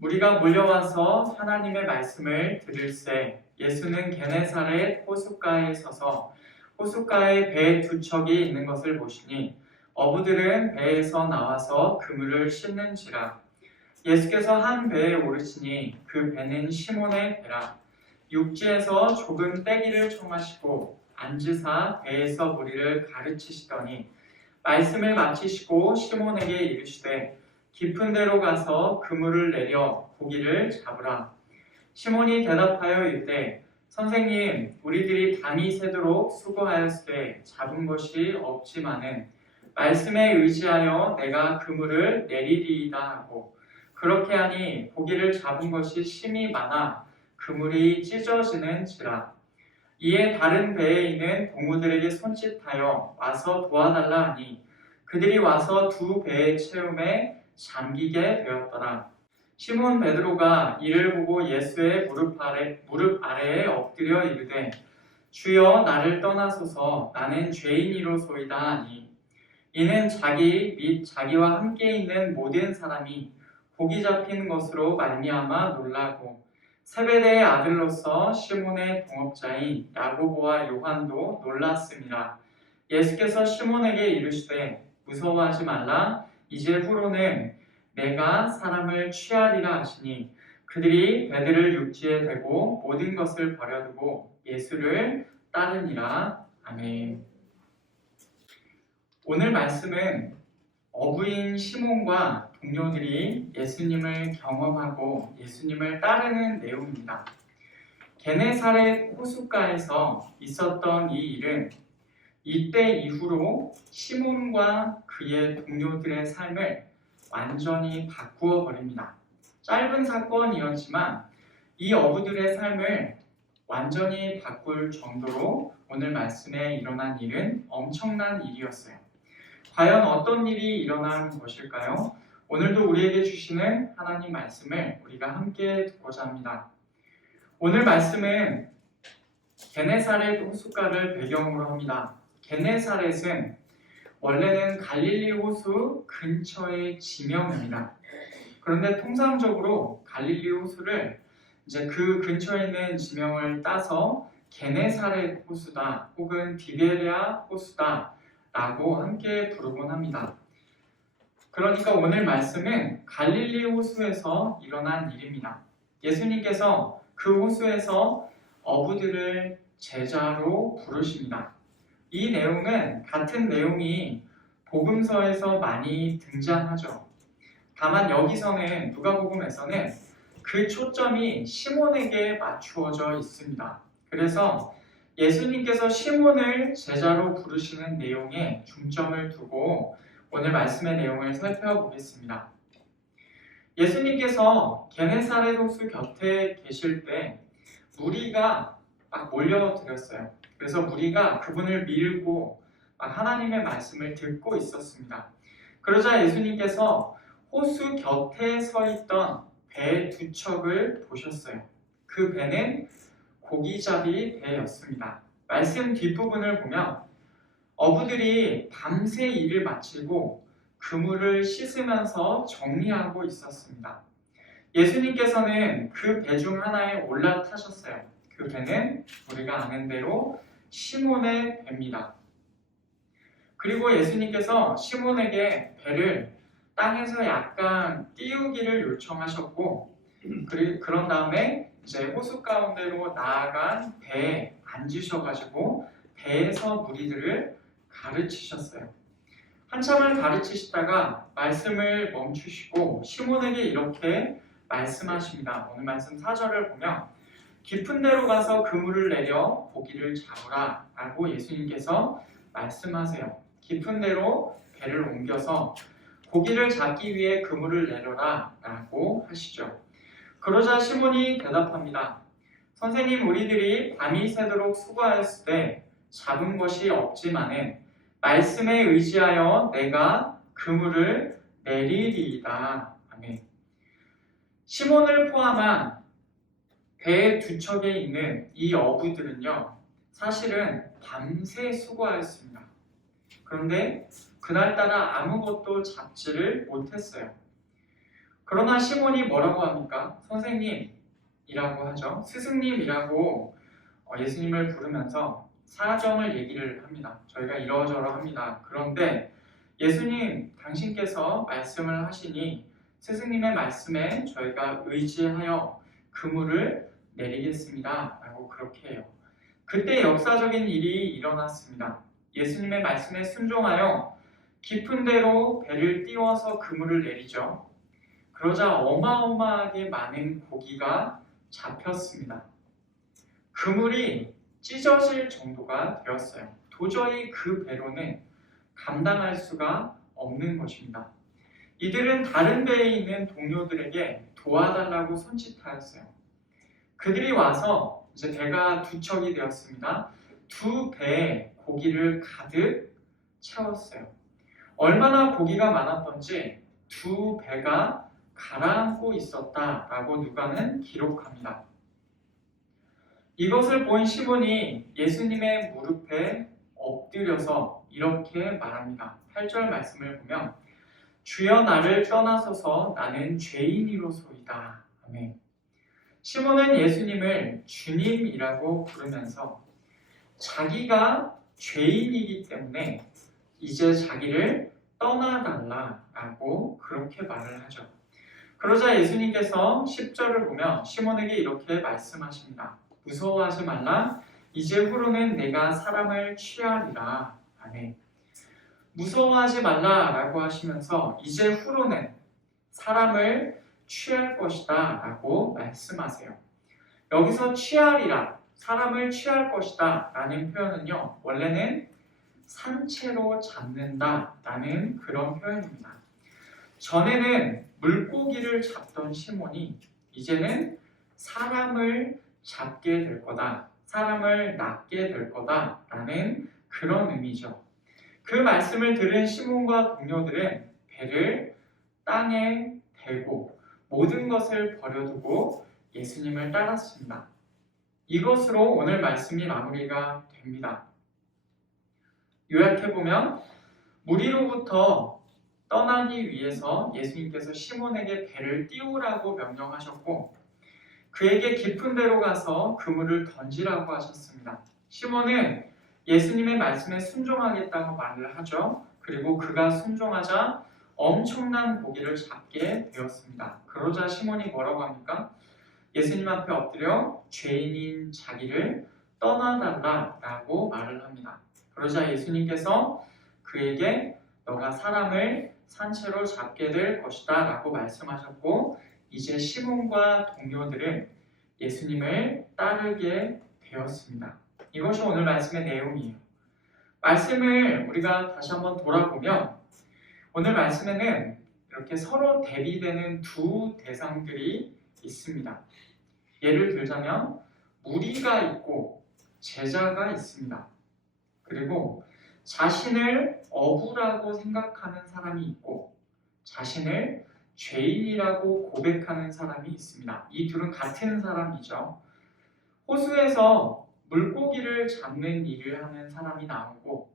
무리가 몰려와서 하나님의 말씀을 들을새 예수는 게네사렛 호숫가에 서서 호숫가에 배 두 척이 있는 것을 보시니 어부들은 배에서 나와서 그물을 씻는지라. 예수께서 한 배에 오르시니 그 배는 시몬의 배라. 육지에서 조금 떼기를 청하시고 앉으사 배에서 무리를 가르치시더니 말씀을 마치시고 시몬에게 이르시되 깊은 데로 가서 그물을 내려 고기를 잡으라. 시몬이 대답하여 이르되 선생님, 우리들이 밤이 새도록 수고하였으되 잡은 것이 없지만은 말씀에 의지하여 내가 그물을 내리리이다 하고, 그렇게 하니 고기를 잡은 것이 심히 많아 그물이 찢어지는지라. 이에 다른 배에 있는 동무들에게 손짓하여 와서 도와달라 하니 그들이 와서 두 배의 채움에 잠기게 되었더라. 시몬 베드로가 이를 보고 예수의 무릎 아래에 엎드려 이르되 주여, 나를 떠나소서, 나는 죄인이로소이다 하니, 이는 자기 및 자기와 함께 있는 모든 사람이 고기 잡힌 것으로 말미암아 놀라고 세베대의 아들로서 시몬의 동업자인 야고보와 요한도 놀랐습니다. 예수께서 시몬에게 이르시되 무서워하지 말라. 이제 후로는 내가 사람을 취하리라 하시니 그들이 배들을 육지에 대고 모든 것을 버려두고 예수를 따르니라. 아멘. 오늘 말씀은 어부인 시몬과 동료들이 예수님을 경험하고 예수님을 따르는 내용입니다. 게네사렛 호숫가에서 있었던 이 일은 이때 이후로 시몬과 그의 동료들의 삶을 완전히 바꾸어 버립니다. 짧은 사건이었지만 이 어부들의 삶을 완전히 바꿀 정도로 오늘 말씀에 일어난 일은 엄청난 일이었어요. 과연 어떤 일이 일어난 것일까요? 오늘도 우리에게 주시는 하나님 말씀을 우리가 함께 듣고자 합니다. 오늘 말씀은 게네사렛 호숫가를 배경으로 합니다. 게네사렛은 원래는 갈릴리 호수 근처의 지명입니다. 그런데 통상적으로 갈릴리 호수를 이제 그 근처에 있는 지명을 따서 게네사렛 호수다 혹은 디베랴 호수다 라고 함께 부르곤 합니다. 그러니까 오늘 말씀은 갈릴리 호수에서 일어난 일입니다. 예수님께서 그 호수에서 어부들을 제자로 부르십니다. 이 내용은 같은 내용이 복음서에서 많이 등장하죠. 다만 여기서는 누가복음에서는 그 초점이 시몬에게 맞추어져 있습니다. 그래서 예수님께서 시몬을 제자로 부르시는 내용에 중점을 두고 오늘 말씀의 내용을 살펴보겠습니다. 예수님께서 게네사렛 호수 곁에 계실 때 무리가 막 몰려들었어요. 그래서 무리가 그분을 밀고 하나님의 말씀을 듣고 있었습니다. 그러자 예수님께서 호수 곁에 서 있던 배 두 척을 보셨어요. 그 배는 고기잡이 배였습니다. 말씀 뒷부분을 보면 어부들이 밤새 일을 마치고 그물을 씻으면서 정리하고 있었습니다. 예수님께서는 그 배 중 하나에 올라타셨어요. 그 배는 우리가 아는 대로 시몬의 배입니다. 그리고 예수님께서 시몬에게 배를 땅에서 약간 띄우기를 요청하셨고, 그런 다음에 이제 호수 가운데로 나아간 배에 앉으셔가지고 배에서 무리들을 가르치셨어요. 한참을 가르치시다가 말씀을 멈추시고 시몬에게 이렇게 말씀하십니다. 오늘 말씀 4절을 보면 깊은 데로 가서 그물을 내려 고기를 잡으라 라고 예수님께서 말씀하세요. 깊은 데로 배를 옮겨서 고기를 잡기 위해 그물을 내려라 라고 하시죠. 그러자 시몬이 대답합니다. 선생님, 우리들이 밤이 새도록 수고하였을 때 잡은 것이 없지만은 말씀에 의지하여 내가 그물을 내리리이다. 아멘. 시몬을 포함한 배 두 척에 있는 이 어부들은요, 사실은 밤새 수고하였습니다. 그런데 그날따라 아무것도 잡지를 못했어요. 그러나 시몬이 뭐라고 합니까? 선생님이라고 하죠. 스승님이라고 예수님을 부르면서 사정을 얘기를 합니다. 저희가 이러저러합니다. 그런데 예수님, 당신께서 말씀을 하시니 스승님의 말씀에 저희가 의지하여 그물을 내리겠습니다. 라고 그렇게 해요. 그때 역사적인 일이 일어났습니다. 예수님의 말씀에 순종하여 깊은 데로 배를 띄워서 그물을 내리죠. 그러자 어마어마하게 많은 고기가 잡혔습니다. 그물이 찢어질 정도가 되었어요. 도저히 그 배로는 감당할 수가 없는 것입니다. 이들은 다른 배에 있는 동료들에게 도와달라고 손짓하였어요. 그들이 와서 이제 배가 두 척이 되었습니다. 두 배에 고기를 가득 채웠어요. 얼마나 고기가 많았던지 두 배가 가라앉고 있었다라고 누가는 기록합니다. 이것을 본 시몬이 예수님의 무릎에 엎드려서 이렇게 말합니다. 8절 말씀을 보면 주여 나를 떠나소서 나는 죄인이로소이다. 아멘. 시몬은 예수님을 주님이라고 부르면서 자기가 죄인이기 때문에 이제 자기를 떠나달라라고 그렇게 말을 하죠. 그러자 예수님께서 10절을 보면 시몬에게 이렇게 말씀하십니다. 무서워하지 말라. 이제 후로는 내가 사람을 취하리라. 아멘. 무서워하지 말라라고 하시면서 이제 후로는 사람을 취할 것이다 라고 말씀하세요. 여기서 취하리라, 사람을 취할 것이다 라는 표현은요, 원래는 산채로 잡는다 라는 그런 표현입니다. 전에는 물고기를 잡던 시몬이 이제는 사람을 잡게 될 거다, 사람을 낚게 될 거다 라는 그런 의미죠. 그 말씀을 들은 시몬과 동료들은 배를 땅에 대고 모든 것을 버려두고 예수님을 따랐습니다. 이것으로 오늘 말씀이 마무리가 됩니다. 요약해보면 무리로부터 떠나기 위해서 예수님께서 시몬에게 배를 띄우라고 명령하셨고 그에게 깊은 데로 가서 그물을 던지라고 하셨습니다. 시몬은 예수님의 말씀에 순종하겠다고 말을 하죠. 그리고 그가 순종하자 엄청난 고기를 잡게 되었습니다. 그러자 시몬이 뭐라고 합니까? 예수님 앞에 엎드려 죄인인 자기를 떠나달라라고 말을 합니다. 그러자 예수님께서 그에게 너가 사람을 산채로 잡게 될 것이다 라고 말씀하셨고 이제 시몬과 동료들은 예수님을 따르게 되었습니다. 이것이 오늘 말씀의 내용이에요. 말씀을 우리가 다시 한번 돌아보면 오늘 말씀에는 이렇게 서로 대비되는 두 대상들이 있습니다. 예를 들자면 무리가 있고 제자가 있습니다. 그리고 자신을 어부라고 생각하는 사람이 있고 자신을 죄인이라고 고백하는 사람이 있습니다. 이 둘은 같은 사람이죠. 호수에서 물고기를 잡는 일을 하는 사람이 나오고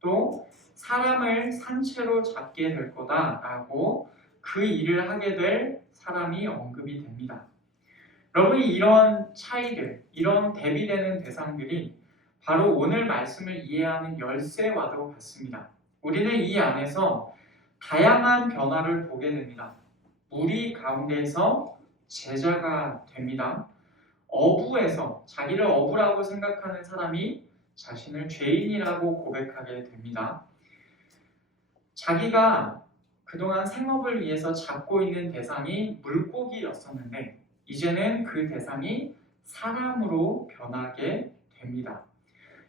또 사람을 산채로 잡게 될 거다라고 그 일을 하게 될 사람이 언급이 됩니다. 여러분 이런 차이들, 이런 대비되는 대상들이 바로 오늘 말씀을 이해하는 열쇠와도 같습니다. 우리는 이 안에서 다양한 변화를 보게 됩니다. 무리 가운데에서 제자가 됩니다. 어부에서 자기를 어부라고 생각하는 사람이 자신을 죄인이라고 고백하게 됩니다. 자기가 그동안 생업을 위해서 잡고 있는 대상이 물고기였었는데 이제는 그 대상이 사람으로 변하게 됩니다.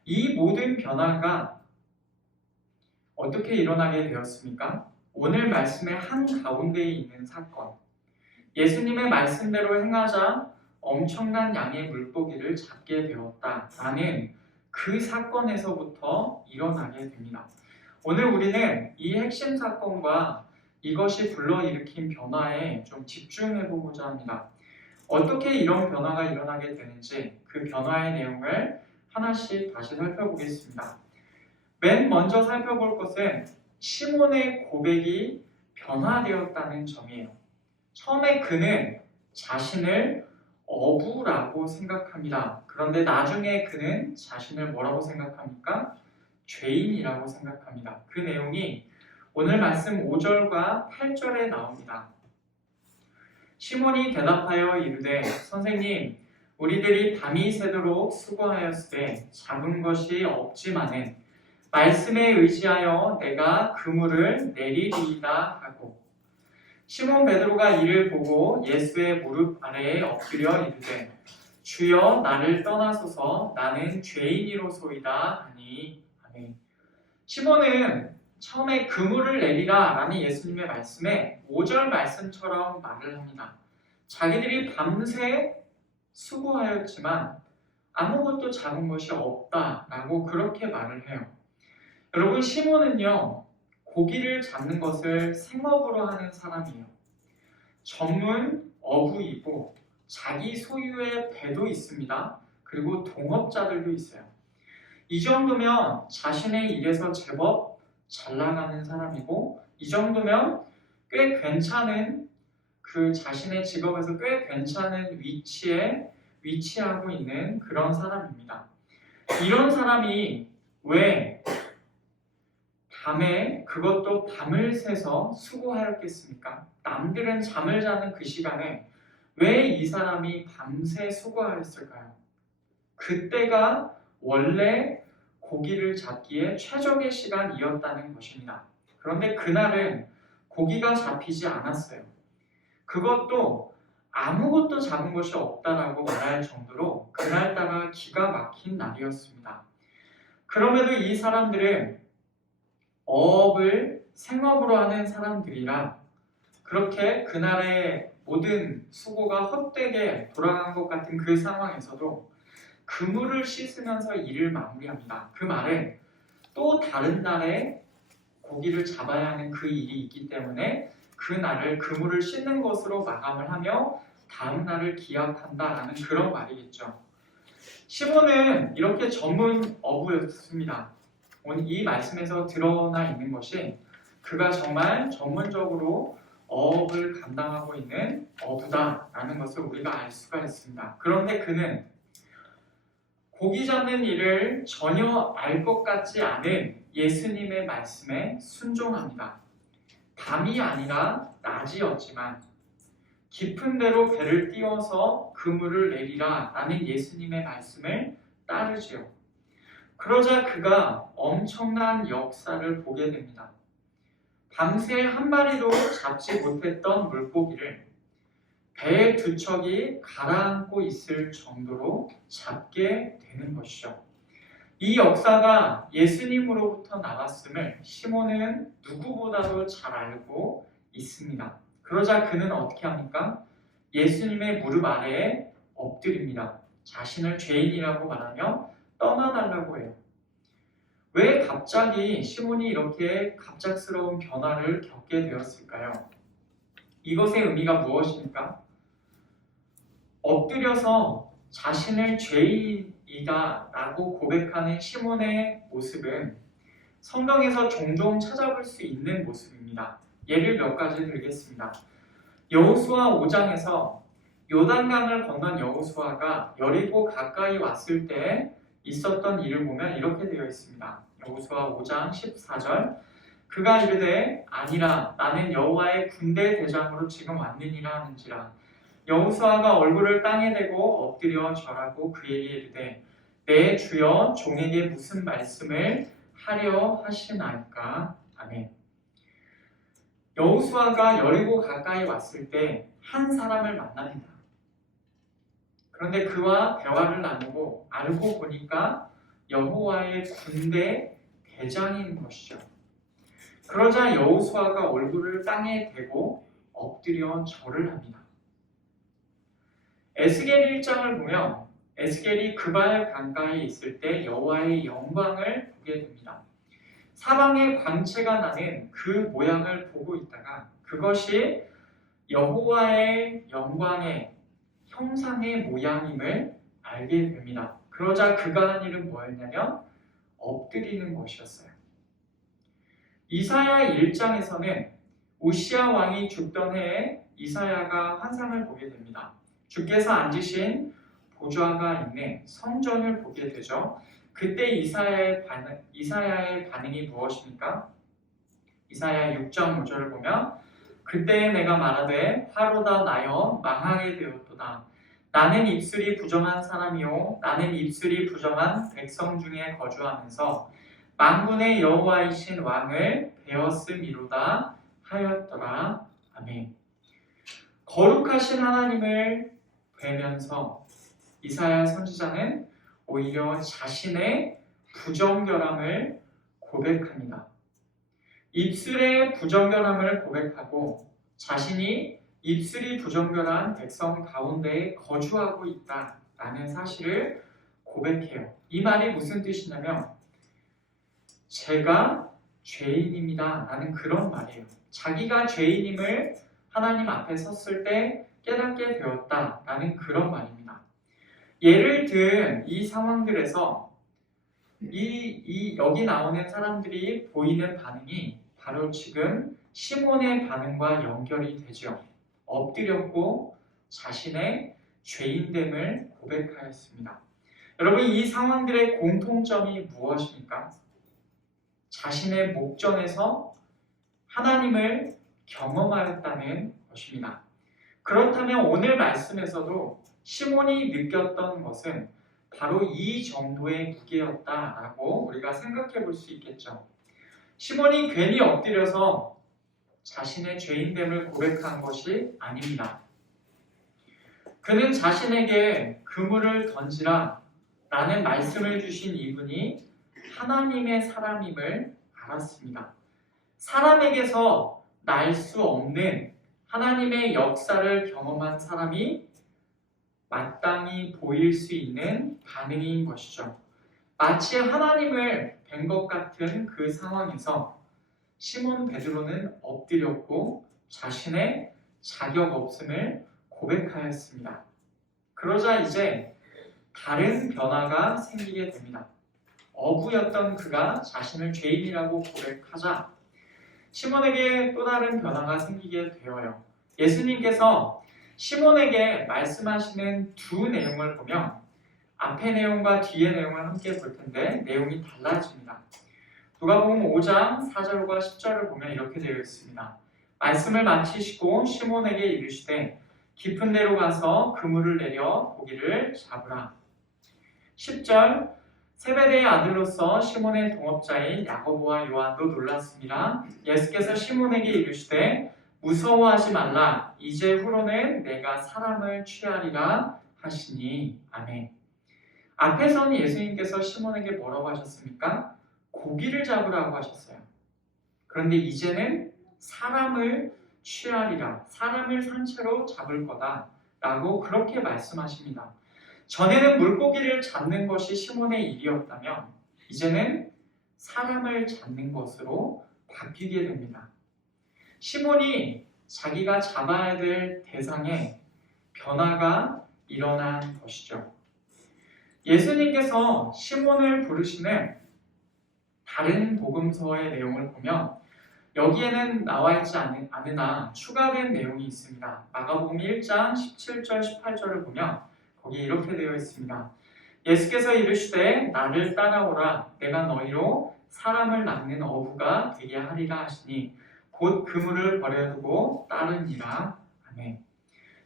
이 모든 변화가 어떻게 일어나게 되었습니까? 오늘 말씀의 한가운데에 있는 사건. 예수님의 말씀대로 행하자 엄청난 양의 물고기를 잡게 되었다라는 그 사건에서부터 일어나게 됩니다. 오늘 우리는 이 핵심 사건과 이것이 불러일으킨 변화에 좀 집중해보고자 합니다. 어떻게 이런 변화가 일어나게 되는지 그 변화의 내용을 하나씩 다시 살펴보겠습니다. 맨 먼저 살펴볼 것은 시몬의 고백이 변화되었다는 점이에요. 처음에 그는 자신을 어부라고 생각합니다. 그런데 나중에 그는 자신을 뭐라고 생각합니까? 죄인이라고 생각합니다. 그 내용이 오늘 말씀 5절과 8절에 나옵니다. 시몬이 대답하여 이르되 선생님 우리들이 밤이 새도록 수고하였으되 잡은 것이 없지만은 말씀에 의지하여 내가 그물을 내리리이다 하고 시몬 베드로가 이를 보고 예수의 무릎 아래에 엎드려 이르되 주여 나를 떠나소서 나는 죄인이로소이다 하니 아멘. 시몬은 처음에 그물을 내리라 라는 예수님의 말씀에 5절 말씀처럼 말을 합니다. 자기들이 밤새 수고하였지만 아무것도 잡은 것이 없다라고 그렇게 말을 해요. 여러분, 시몬은요, 고기를 잡는 것을 생업으로 하는 사람이에요. 전문 어부이고 자기 소유의 배도 있습니다. 그리고 동업자들도 있어요. 이 정도면 자신의 일에서 제법 잘 나가는 사람이고 이 정도면 꽤 괜찮은 그 자신의 직업에서 꽤 괜찮은 위치에 위치하고 있는 그런 사람입니다. 이런 사람이 왜 밤에 그것도 밤을 새서 수고하였겠습니까? 남들은 잠을 자는 그 시간에 왜 이 사람이 밤새 수고하였을까요? 그때가 원래 고기를 잡기에 최적의 시간이었다는 것입니다. 그런데 그날은 고기가 잡히지 않았어요. 그것도 아무것도 잡은 것이 없다라고 말할 정도로 그날따라 기가 막힌 날이었습니다. 그럼에도 이 사람들은 어업을 생업으로 하는 사람들이라 그렇게 그날의 모든 수고가 헛되게 돌아간 것 같은 그 상황에서도 그물을 씻으면서 일을 마무리합니다. 그 말은 또 다른 날에 고기를 잡아야 하는 그 일이 있기 때문에 그 날을 그물을 씻는 것으로 마감을 하며 다음 날을 기약한다라는 그런 말이겠죠. 시몬은 이렇게 전문 어부였습니다. 오늘 이 말씀에서 드러나 있는 것이 그가 정말 전문적으로 어업을 감당하고 있는 어부다라는 것을 우리가 알 수가 있습니다. 그런데 그는 고기 잡는 일을 전혀 알 것 같지 않은 예수님의 말씀에 순종합니다. 밤이 아니라 낮이었지만 깊은 데로 배를 띄워서 그물을 내리라 라는 예수님의 말씀을 따르지요. 그러자 그가 엄청난 역사를 보게 됩니다. 밤새 한 마리도 잡지 못했던 물고기를 배의 두 척이 가라앉고 있을 정도로 잡게 되는 것이죠. 이 역사가 예수님으로부터 나왔음을 시몬은 누구보다도 잘 알고 있습니다. 그러자 그는 어떻게 합니까? 예수님의 무릎 아래에 엎드립니다. 자신을 죄인이라고 말하며 떠나달라고 해요. 왜 갑자기 시몬이 이렇게 갑작스러운 변화를 겪게 되었을까요? 이것의 의미가 무엇입니까? 엎드려서 자신을 죄인이다 라고 고백하는 시몬의 모습은 성경에서 종종 찾아볼 수 있는 모습입니다. 예를 몇 가지 들겠습니다. 여호수아 5장에서 요단강을 건넌 여호수아가 여리고 가까이 왔을 때 있었던 일을 보면 이렇게 되어 있습니다. 여호수아 5장 14절 그가 이르되 아니라 나는 여호와의 군대 대장으로 지금 왔느니라 하는지라 여호수아가 얼굴을 땅에 대고 엎드려 절하고 그에게 이르되 내 주여 종에게 무슨 말씀을 하려 하시나이까 아멘. 여호수아가 여리고 가까이 왔을 때 한 사람을 만납니다. 그런데 그와 대화를 나누고 알고 보니까 여호와의 군대 대장인 것이죠. 그러자 여호수아가 얼굴을 땅에 대고 엎드려 절을 합니다. 에스겔 1장을 보면 에스겔이 그발 강가에 있을 때 여호와의 영광을 보게 됩니다. 사방에 광채가 나는 그 모양을 보고 있다가 그것이 여호와의 영광의 형상의 모양임을 알게 됩니다. 그러자 그가 한 일은 뭐였냐면 엎드리는 것이었어요. 이사야 1장에서는 우시야 왕이 죽던 해에 이사야가 환상을 보게 됩니다. 주께서 앉으신 보좌가 있는 성전을 보게 되죠. 그때 이사야의 반응이 무엇입니까? 이사야 6장 5절을 보면 그때 내가 말하되 화로다 나여 망하게 되었도다. 나는 입술이 부정한 사람이요 나는 입술이 부정한 백성 중에 거주하면서 만군의 여호와이신 왕을 배었음이로다 하였더라. 아멘. 거룩하신 하나님을 뵈면서 이사야 선지자는 오히려 자신의 부정결함을 고백합니다. 입술의 부정결함을 고백하고 자신이 입술이 부정결한 백성 가운데에 거주하고 있다라는 사실을 고백해요. 이 말이 무슨 뜻이냐면 제가 죄인입니다 라는 그런 말이에요. 자기가 죄인임을 하나님 앞에 섰을 때 깨닫게 되었다라는 그런 말입니다. 예를 든 이 상황들에서 여기 나오는 사람들이 보이는 반응이 바로 지금 시몬의 반응과 연결이 되죠. 엎드렸고 자신의 죄인됨을 고백하였습니다. 여러분 이 상황들의 공통점이 무엇입니까? 자신의 목전에서 하나님을 경험하였다는 것입니다. 그렇다면 오늘 말씀에서도 시몬이 느꼈던 것은 바로 이 정도의 무게였다라고 우리가 생각해 볼 수 있겠죠. 시몬이 괜히 엎드려서 자신의 죄인됨을 고백한 것이 아닙니다. 그는 자신에게 그물을 던지라 라는 말씀을 주신 이분이 하나님의 사람임을 알았습니다. 사람에게서 날 수 없는 하나님의 역사를 경험한 사람이 마땅히 보일 수 있는 반응인 것이죠. 마치 하나님을 뵌 것 같은 그 상황에서 시몬 베드로는 엎드렸고 자신의 자격 없음을 고백하였습니다. 그러자 이제 다른 변화가 생기게 됩니다. 어부였던 그가 자신을 죄인이라고 고백하자 시몬에게 또 다른 변화가 생기게 되어요. 예수님께서 시몬에게 말씀하시는 두 내용을 보면 앞의 내용과 뒤의 내용을 함께 볼 텐데 내용이 달라집니다. 누가복음 5장 4절과 10절을 보면 이렇게 되어 있습니다. 말씀을 마치시고 시몬에게 이르시되 깊은 데로 가서 그물을 내려 고기를 잡으라. 10절 세베대의 아들로서 시몬의 동업자인 야고보와 요한도 놀랐습니다. 예수께서 시몬에게 이르시되 무서워하지 말라. 이제 후로는 내가 사람을 취하리라 하시니. 아멘. 앞에서는 예수님께서 시몬에게 뭐라고 하셨습니까? 고기를 잡으라고 하셨어요. 그런데 이제는 사람을 취하리라. 사람을 산채로 잡을 거다 라고 그렇게 말씀하십니다. 전에는 물고기를 잡는 것이 시몬의 일이었다면 이제는 사람을 잡는 것으로 바뀌게 됩니다. 시몬이 자기가 잡아야 될 대상에 변화가 일어난 것이죠. 예수님께서 시몬을 부르시는 다른 복음서의 내용을 보면 여기에는 나와 있지 않으나 추가된 내용이 있습니다. 마가복음 1장 17절 18절을 보면 거기 이렇게 되어 있습니다. 예수께서 이르시되 나를 따라오라. 내가 너희로 사람을 낚는 어부가 되게 하리라 하시니 곧 그물을 버려두고 따르니라. 아멘.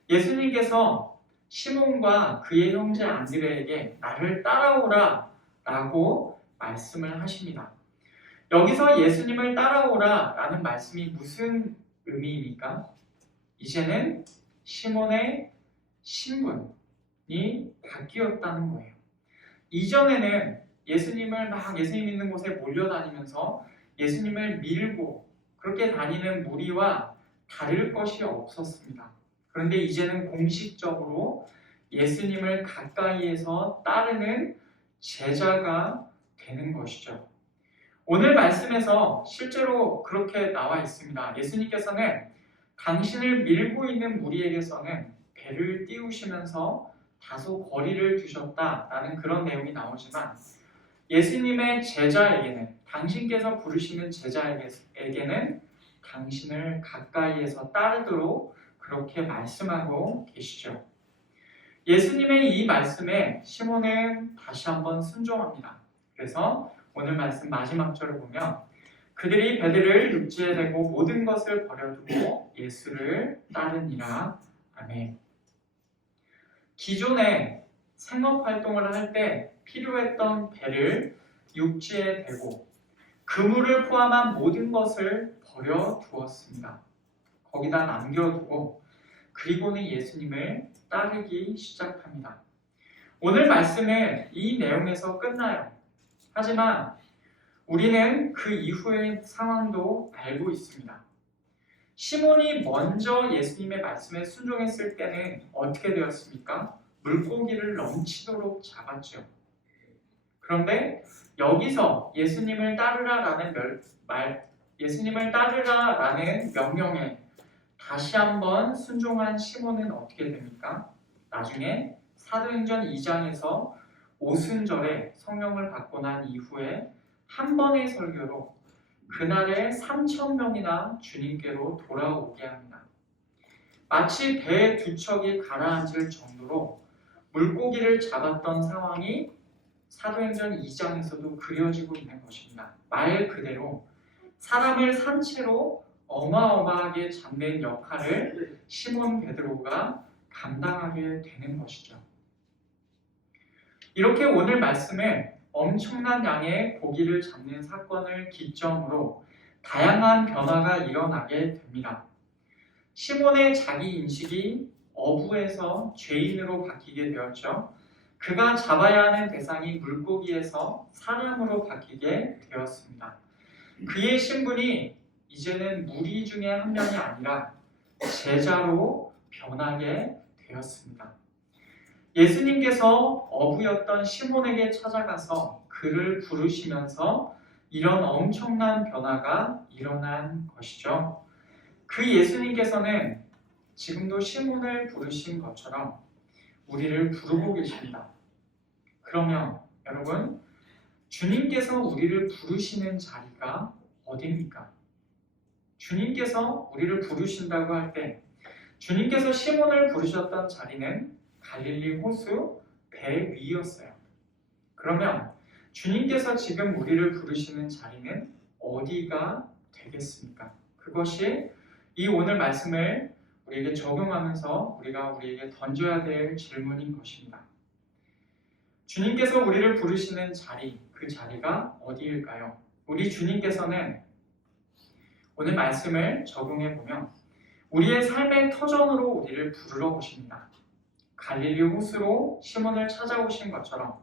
예수님께서 시몬과 그의 형제 안드레에게 나를 따라오라 라고 말씀을 하십니다. 여기서 예수님을 따라오라 라는 말씀이 무슨 의미입니까? 이제는 시몬의 신분이 바뀌었다는 거예요. 이전에는 예수님 있는 곳에 몰려다니면서 예수님을 밀고 그렇게 다니는 무리와 다를 것이 없었습니다. 그런데 이제는 공식적으로 예수님을 가까이에서 따르는 제자가 되는 것이죠. 오늘 말씀에서 실제로 그렇게 나와 있습니다. 예수님께서는 당신을 밀고 있는 무리에게서는 배를 띄우시면서 다소 거리를 두셨다라는 그런 내용이 나오지만 예수님의 제자에게는 당신께서 부르시는 제자에게는 당신을 가까이에서 따르도록 그렇게 말씀하고 계시죠. 예수님의 이 말씀에 시몬은 다시 한번 순종합니다. 그래서 오늘 말씀 마지막 절을 보면 그들이 배들을 육지에 대고 모든 것을 버려두고 예수를 따르니라. 아멘. 기존에 생업활동을 할 때 필요했던 배를 육지에 대고 그물을 포함한 모든 것을 버려두었습니다. 거기다 남겨두고 그리고는 예수님을 따르기 시작합니다. 오늘 말씀은 이 내용에서 끝나요. 하지만 우리는 그 이후의 상황도 알고 있습니다. 시몬이 먼저 예수님의 말씀에 순종했을 때는 어떻게 되었습니까? 물고기를 넘치도록 잡았죠. 그런데 여기서 예수님을 따르라라는 명령에 다시 한번 순종한 시몬은 어떻게 됩니까? 나중에 사도행전 2장에서 오순절에 성령을 받고 난 이후에 한 번의 설교로 그날에 3,000명이나 주님께로 돌아오게 합니다. 마치 배 두 척이 가라앉을 정도로 물고기를 잡았던 상황이 사도행전 2장에서도 그려지고 있는 것입니다. 말 그대로 사람을 산채로 어마어마하게 잡는 역할을 시몬 베드로가 감당하게 되는 것이죠. 이렇게 오늘 말씀은 엄청난 양의 고기를 잡는 사건을 기점으로 다양한 변화가 일어나게 됩니다. 시몬의 자기 인식이 어부에서 죄인으로 바뀌게 되었죠. 그가 잡아야 하는 대상이 물고기에서 사람으로 바뀌게 되었습니다. 그의 신분이 이제는 무리 중에 한 명이 아니라 제자로 변하게 되었습니다. 예수님께서 어부였던 시몬에게 찾아가서 그를 부르시면서 이런 엄청난 변화가 일어난 것이죠. 그 예수님께서는 지금도 시몬을 부르신 것처럼 우리를 부르고 계십니다. 그러면 여러분, 주님께서 우리를 부르시는 자리가 어디입니까? 주님께서 우리를 부르신다고 할 때 주님께서 시몬을 부르셨던 자리는 갈릴리 호수 배 위였어요. 그러면 주님께서 지금 우리를 부르시는 자리는 어디가 되겠습니까? 그것이 이 오늘 말씀을 우리에게 적용하면서 우리가 우리에게 던져야 될 질문인 것입니다. 주님께서 우리를 부르시는 자리, 그 자리가 어디일까요? 우리 주님께서는 오늘 말씀을 적용해 보면 우리의 삶의 터전으로 우리를 부르러 오십니다. 갈릴리 호수로 시몬을 찾아오신 것처럼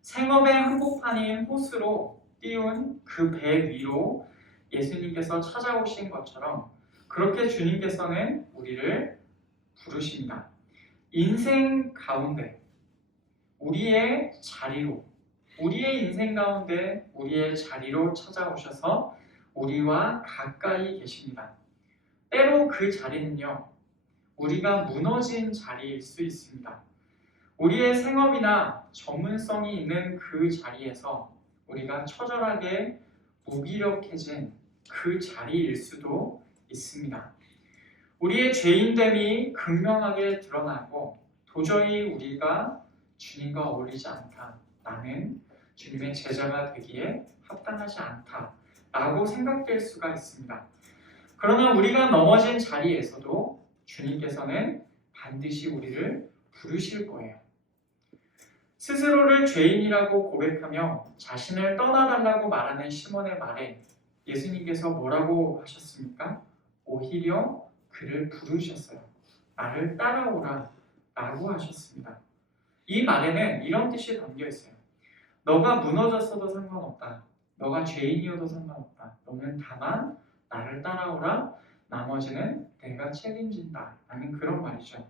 생업의 한복판인 호수로 띄운 그 배 위로 예수님께서 찾아오신 것처럼 그렇게 주님께서는 우리를 부르십니다. 인생 가운데 우리의 자리로, 우리의 인생 가운데 우리의 자리로 찾아오셔서 우리와 가까이 계십니다. 때로 그 자리는요, 우리가 무너진 자리일 수 있습니다. 우리의 생업이나 전문성이 있는 그 자리에서 우리가 처절하게 무기력해진 그 자리일 수도 있습니다. 우리의 죄인됨이 극명하게 드러나고 도저히 우리가 주님과 어울리지 않다. 나는 주님의 제자가 되기에 합당하지 않다. 라고 생각될 수가 있습니다. 그러나 우리가 넘어진 자리에서도 주님께서는 반드시 우리를 부르실 거예요. 스스로를 죄인이라고 고백하며 자신을 떠나달라고 말하는 시몬의 말에 예수님께서 뭐라고 하셨습니까? 오히려 그를 부르셨어요. 나를 따라오라 라고 하셨습니다. 이 말에는 이런 뜻이 담겨 있어요. 너가 무너졌어도 상관없다. 너가 죄인이어도 상관없다. 너는 다만 나를 따라오라. 나머지는 내가 책임진다. 라는 그런 말이죠.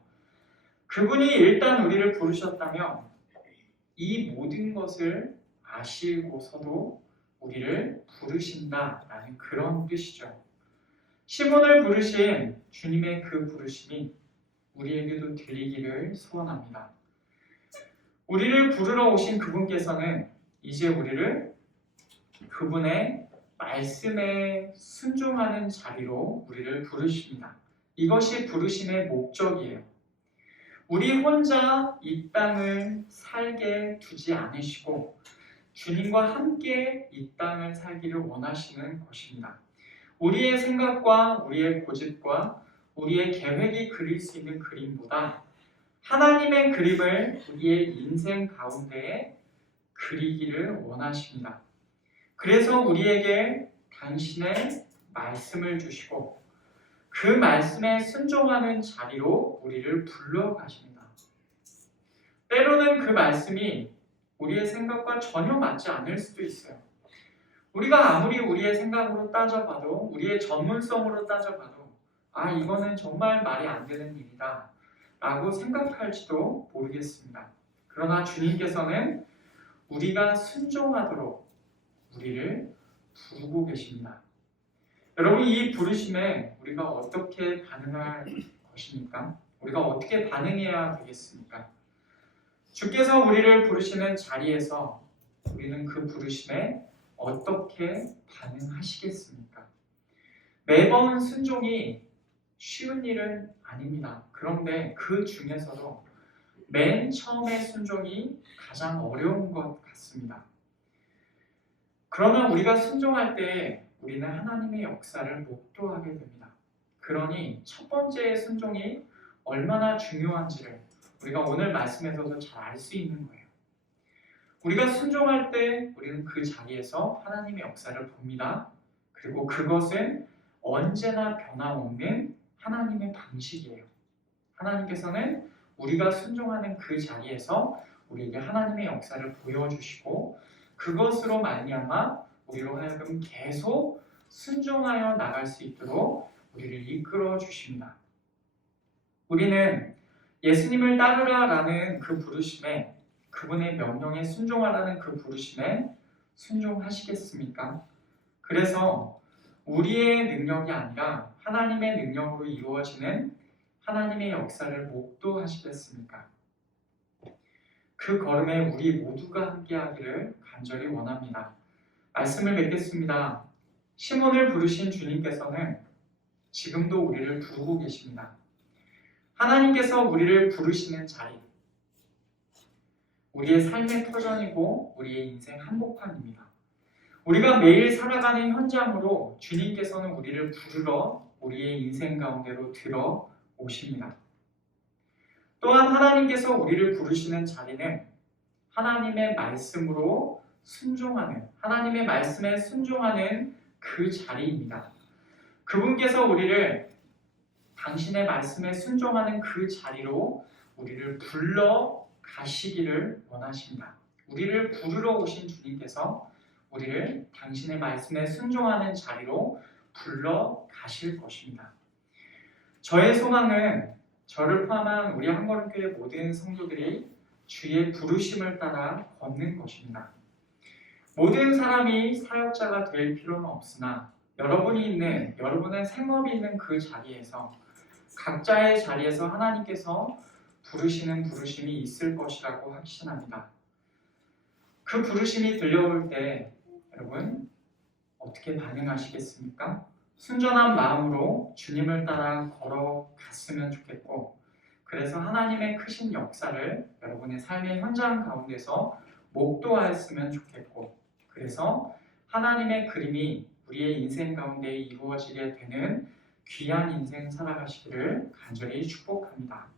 그분이 일단 우리를 부르셨다면 이 모든 것을 아시고서도 우리를 부르신다라는 그런 뜻이죠. 시몬을 부르신 주님의 그 부르심이 우리에게도 들리기를 소원합니다. 우리를 부르러 오신 그분께서는 이제 우리를 그분의 말씀에 순종하는 자리로 우리를 부르십니다. 이것이 부르심의 목적이에요. 우리 혼자 이 땅을 살게 두지 않으시고 주님과 함께 이 땅을 살기를 원하시는 것입니다. 우리의 생각과 우리의 고집과 우리의 계획이 그릴 수 있는 그림보다 하나님의 그림을 우리의 인생 가운데에 그리기를 원하십니다. 그래서 우리에게 당신의 말씀을 주시고 그 말씀에 순종하는 자리로 우리를 불러가십니다. 때로는 그 말씀이 우리의 생각과 전혀 맞지 않을 수도 있어요. 우리가 아무리 우리의 생각으로 따져봐도 우리의 전문성으로 따져봐도 이거는 정말 말이 안 되는 일이다 라고 생각할지도 모르겠습니다. 그러나 주님께서는 우리가 순종하도록 우리를 부르고 계십니다. 여러분, 이 부르심에 우리가 어떻게 반응할 것입니까? 우리가 어떻게 반응해야 되겠습니까? 주께서 우리를 부르시는 자리에서 우리는 그 부르심에 어떻게 반응하시겠습니까? 매번 순종이 쉬운 일은 아닙니다. 그런데 그 중에서도 맨 처음의 순종이 가장 어려운 것 같습니다. 그러나 우리가 순종할 때 우리는 하나님의 역사를 목도하게 됩니다. 그러니 첫 번째 순종이 얼마나 중요한지를 우리가 오늘 말씀에서도 잘 알 수 있는 거예요. 우리가 순종할 때 우리는 그 자리에서 하나님의 역사를 봅니다. 그리고 그것은 언제나 변함없는 하나님의 방식이에요. 하나님께서는 우리가 순종하는 그 자리에서 우리에게 하나님의 역사를 보여주시고 그것으로 말미암아 우리로 하여금 계속 순종하여 나갈 수 있도록 우리를 이끌어 주십니다. 우리는 예수님을 따르라라는 그 부르심에, 그분의 명령에 순종하라는 그 부르심에 순종하시겠습니까? 그래서 우리의 능력이 아니라 하나님의 능력으로 이루어지는 하나님의 역사를 목도하시겠습니까? 그 걸음에 우리 모두가 함께하기를 간절히 원합니다. 말씀을 맺겠습니다. 시몬을 부르신 주님께서는 지금도 우리를 부르고 계십니다. 하나님께서 우리를 부르시는 자리, 우리의 삶의 터전이고 우리의 인생 한복판입니다. 우리가 매일 살아가는 현장으로 주님께서는 우리를 부르러 우리의 인생 가운데로 들어오십니다. 또한 하나님께서 우리를 부르시는 자리는 하나님의 말씀으로 순종하는, 하나님의 말씀에 순종하는 그 자리입니다. 그분께서 우리를 당신의 말씀에 순종하는 그 자리로 우리를 불러 가시기를 원하십니다. 우리를 부르러 오신 주님께서 우리를 당신의 말씀에 순종하는 자리로 불러 가실 것입니다. 저의 소망은 저를 포함한 우리 한걸음교회 모든 성도들이 주의 부르심을 따라 걷는 것입니다. 모든 사람이 사역자가 될 필요는 없으나 여러분의 생업이 있는 그 자리에서 각자의 자리에서 하나님께서 부르시는 부르심이 있을 것이라고 확신합니다. 그 부르심이 들려올 때 여러분 어떻게 반응하시겠습니까? 순전한 마음으로 주님을 따라 걸어갔으면 좋겠고, 그래서 하나님의 크신 역사를 여러분의 삶의 현장 가운데서 목도하였으면 좋겠고, 그래서 하나님의 그림이 우리의 인생 가운데 이루어지게 되는 귀한 인생 살아가시기를 간절히 축복합니다.